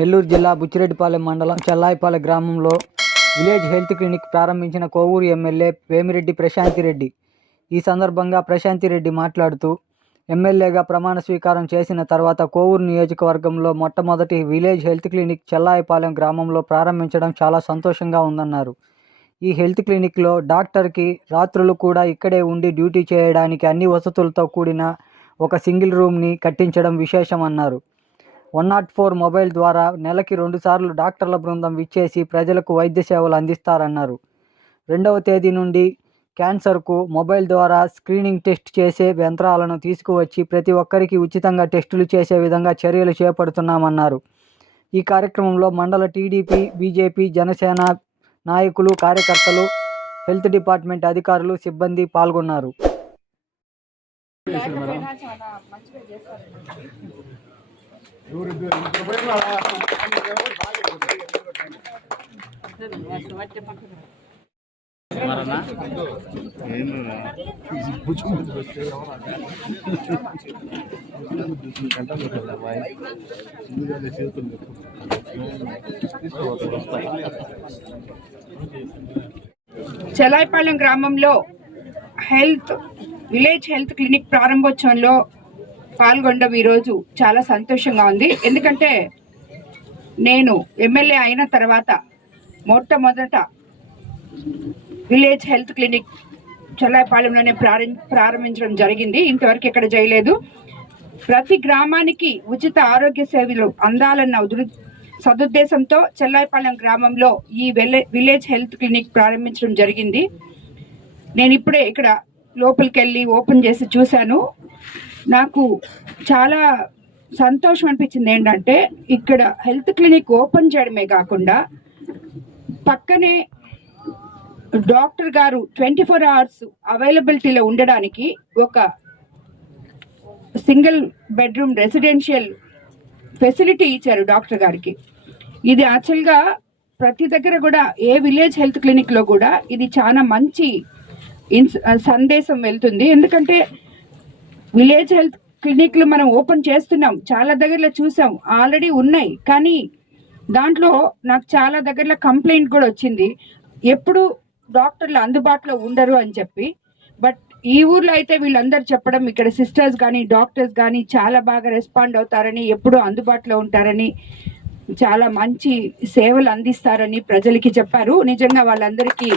నెల్లూరు జిల్లా బుచ్చిరెడ్డిపాలెం మండలం చెల్లాయిపాలెం గ్రామంలో విలేజ్ హెల్త్ క్లినిక్ ప్రారంభించిన కోవూరు ఎమ్మెల్యే వేమిరెడ్డి ప్రశాంతిరెడ్డి. ఈ సందర్భంగా ప్రశాంతిరెడ్డి మాట్లాడుతూ, ఎమ్మెల్యేగా ప్రమాణ స్వీకారం చేసిన తర్వాత కోవూరు నియోజకవర్గంలో మొట్టమొదటి విలేజ్ హెల్త్ క్లినిక్ చెల్లాయిపాలెం గ్రామంలో ప్రారంభించడం చాలా సంతోషంగా ఉందన్నారు. ఈ హెల్త్ క్లినిక్లో డాక్టర్కి రాత్రులు కూడా ఇక్కడే ఉండి డ్యూటీ చేయడానికి అన్ని వసతులతో కూడిన ఒక సింగిల్ రూమ్ని కట్టించడం విశేషమన్నారు. 104 మొబైల్ ద్వారా నెలకి 2 సార్లు డాక్టర్ల బృందం విచ్చేసి ప్రజలకు వైద్య సేవలు అందిస్తారన్నారు. 2వ తేదీ నుండి క్యాన్సర్కు మొబైల్ ద్వారా స్క్రీనింగ్ టెస్ట్ చేసే యంత్రాలను తీసుకువచ్చి ప్రతి ఒక్కరికి ఉచితంగా టెస్టులు చేసే విధంగా చర్యలు చేపడుతున్నామన్నారు. ఈ కార్యక్రమంలో మండల టీడీపీ, బీజేపీ, జనసేన నాయకులు, కార్యకర్తలు, హెల్త్ డిపార్ట్మెంట్ అధికారులు, సిబ్బంది పాల్గొన్నారు. చెల్లాయిపాలెం గ్రామంలో విలేజ్ హెల్త్ క్లినిక్ ప్రారంభోత్సవంలో పాల్గొనడం ఈరోజు చాలా సంతోషంగా ఉంది. ఎందుకంటే నేను ఎమ్మెల్యే అయిన తర్వాత మొట్టమొదట విలేజ్ హెల్త్ క్లినిక్ చెల్లాయిపాలెంలోనే ప్రారంభించడం జరిగింది. ఇంతవరకు ఎక్కడ చేయలేదు. ప్రతి గ్రామానికి ఉచిత ఆరోగ్య సేవలు అందాలన్న సదుద్దేశంతో చెల్లాయిపాలెం గ్రామంలో ఈ విలేజ్ హెల్త్ క్లినిక్ ప్రారంభించడం జరిగింది. నేను ఇప్పుడే ఇక్కడ లోపలికి వెళ్ళి ఓపెన్ చేసి చూశాను. నాకు చాలా సంతోషం అనిపించింది. ఏంటంటే ఇక్కడ హెల్త్ క్లినిక్ ఓపెన్ చేయడమే కాకుండా పక్కనే డాక్టర్ గారు 24 అవర్స్ అవైలబిలిటీలో ఉండడానికి ఒక సింగిల్ బెడ్రూమ్ రెసిడెన్షియల్ ఫెసిలిటీ ఇచ్చారు డాక్టర్ గారికి. ఇది యాక్చువల్గా ప్రతి దగ్గర కూడా ఏ విలేజ్ హెల్త్ క్లినిక్లో కూడా ఇది చాలా మంచి సందేశం వెళ్తుంది. ఎందుకంటే విలేజ్ హెల్త్ క్లినిక్లు మనం ఓపెన్ చేస్తున్నాం, చాలా దగ్గరలో చూసాం, ఆల్రెడీ ఉన్నాయి. కానీ దాంట్లో నాకు చాలా దగ్గరలో కంప్లైంట్ కూడా వచ్చింది, ఎప్పుడు డాక్టర్లు అందుబాటులో ఉండరు అని చెప్పి. బట్ ఈ ఊర్లో అయితే వీళ్ళందరూ చెప్పడం, ఇక్కడ సిస్టర్స్ కానీ డాక్టర్స్ కానీ చాలా బాగా రెస్పాండ్ అవుతారని, ఎప్పుడూ అందుబాటులో ఉంటారని, చాలా మంచి సేవలు అందిస్తారని ప్రజలకి చెప్పారు. నిజంగా వాళ్ళందరికీ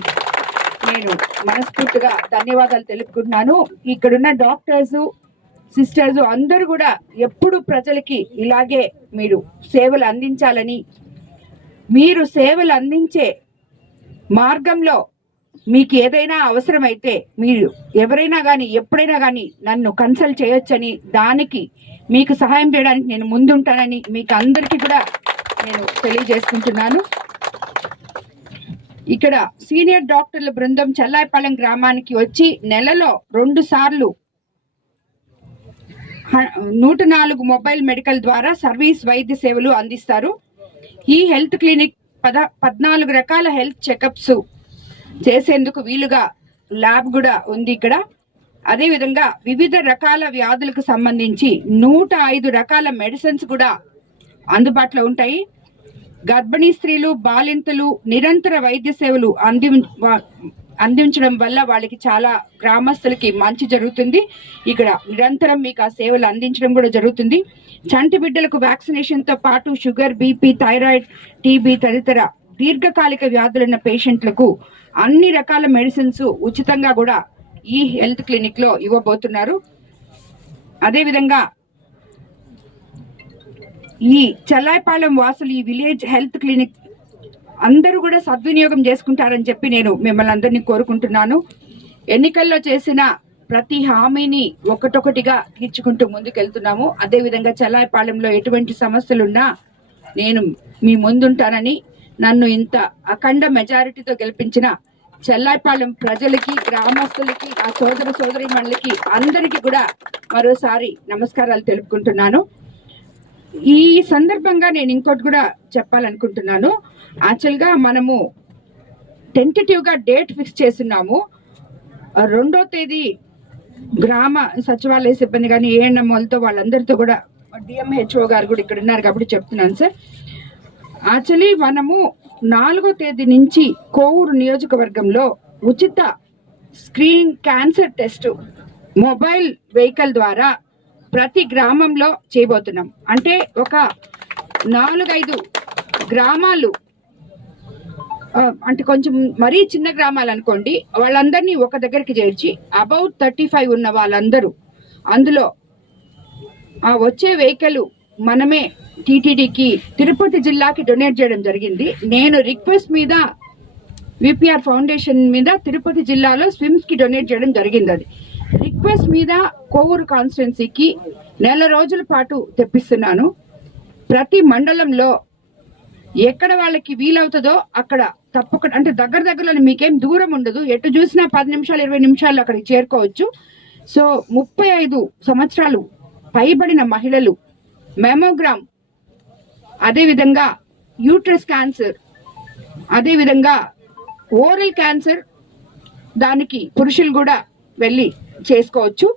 నేను మనస్ఫూర్తిగా ధన్యవాదాలు తెలుపుకుంటున్నాను. ఇక్కడున్న డాక్టర్స్, సిస్టర్స్ అందరూ కూడా ఎప్పుడు ప్రజలకి ఇలాగే మీరు సేవలు అందించాలని, మీరు సేవలు అందించే మార్గంలో మీకు ఏదైనా అవసరమైతే మీరు ఎవరైనా కానీ ఎప్పుడైనా కానీ నన్ను కన్సల్ట్ చేయొచ్చని, దానికి మీకు సహాయం చేయడానికి నేను ముందుంటానని మీకు అందరికీ కూడా నేను తెలియజేసుకుంటున్నాను. ఇక్కడ సీనియర్ డాక్టర్ల బృందం చెల్లాయిపాలెం గ్రామానికి వచ్చి నెలలో 2 సార్లు 104 మొబైల్ మెడికల్ ద్వారా సర్వీస్ వైద్య సేవలు అందిస్తారు. ఈ హెల్త్ క్లినిక్ 14 రకాల హెల్త్ చెకప్స్ చేసేందుకు వీలుగా ల్యాబ్ కూడా ఉంది ఇక్కడ. అదేవిధంగా వివిధ రకాల వ్యాధులకు సంబంధించి 105 రకాల మెడిసిన్స్ కూడా అందుబాటులో ఉంటాయి. గర్భిణీ స్త్రీలు, బాలింతలు నిరంతర వైద్య సేవలు అందించడం వల్ల వాళ్ళకి చాలా గ్రామస్తులకి మంచి జరుగుతుంది. ఇక్కడ నిరంతరం మీకు ఆ సేవలు అందించడం కూడా జరుగుతుంది. చంటి బిడ్డలకు వ్యాక్సినేషన్తో పాటు షుగర్, బీపీ, థైరాయిడ్, టీబీ తదితర దీర్ఘకాలిక వ్యాధులున్న పేషెంట్లకు అన్ని రకాల మెడిసిన్స్ ఉచితంగా కూడా ఈ హెల్త్ క్లినిక్ లో ఇవ్వబోతున్నారు. అదేవిధంగా ఈ చెల్లాయిపాలెం వాసులు ఈ విలేజ్ హెల్త్ క్లినిక్ అందరూ కూడా సద్వినియోగం చేసుకుంటారని చెప్పి నేను మిమ్మల్ని అందరినీ కోరుకుంటున్నాను. ఎన్నికల్లో చేసిన ప్రతి హామీని ఒకటొకటిగా తీర్చుకుంటూ ముందుకెళ్తున్నాము. అదేవిధంగా చెల్లాయిపాలెంలో ఎటువంటి సమస్యలున్నా నేను మీ ముందుంటానని, నన్ను ఇంత అఖండ మెజారిటీతో గెలిపించిన చెల్లాయిపాలెం ప్రజలకి, గ్రామస్తులకి, ఆ సోదర సోదరీమణులకి అందరికీ కూడా మరోసారి నమస్కారాలు తెలుపుకుంటున్నాను. ఈ సందర్భంగా నేను ఇంకోటి కూడా చెప్పాలనుకుంటున్నాను. యాక్చువల్గా మనము టెంటేటివ్గా డేట్ ఫిక్స్ చేస్తున్నాము. 2వ తేదీ గ్రామ సచివాలయ సిబ్బంది కానీ ఏఎన్ఎంలతో వాళ్ళందరితో కూడా, డిఎంహెచ్ఓ గారు కూడా ఇక్కడ ఉన్నారు కాబట్టి చెప్తున్నాను సార్. యాక్చువల్లీ మనము 4వ తేదీ నుంచి కోవూరు నియోజకవర్గంలో ఉచిత screening cancer test mobile vehicle ద్వారా ప్రతి గ్రామంలో చేయబోతున్నాం. అంటే ఒక 4-5 గ్రామాలు, అంటే కొంచెం మరీ చిన్న గ్రామాలు అనుకోండి, వాళ్ళందరినీ ఒక దగ్గరికి చేర్చి అబౌట్ 35 ఉన్న వాళ్ళందరూ అందులో వచ్చే వెహికల్ మనమే టీటీడీకి తిరుపతి జిల్లాకి డొనేట్ చేయడం జరిగింది. నేను రిక్వెస్ట్ మీద విపిఆర్ ఫౌండేషన్ మీద తిరుపతి జిల్లాలో స్విమ్స్ కి డొనేట్ చేయడం జరిగింది. అది రిక్వెస్ట్ మీద కోవూరు కాన్స్టిట్యున్సీకి 4 రోజుల పాటు తెప్పిస్తున్నాను. ప్రతి మండలంలో ఎక్కడ వాళ్ళకి వీలవుతుందో అక్కడ తప్పకుండా, అంటే దగ్గరలో మీకేం దూరం ఉండదు, ఎటు చూసినా 10 నిమిషాలు 20 నిమిషాలు అక్కడికి చేరుకోవచ్చు. సో 35 సంవత్సరాలు పైబడిన మహిళలు మెమోగ్రామ్, అదేవిధంగా యూట్రస్ క్యాన్సర్, అదేవిధంగా ఓరల్ క్యాన్సర్, దానికి పురుషులు కూడా వెళ్ళి చేసుకోవచ్చు.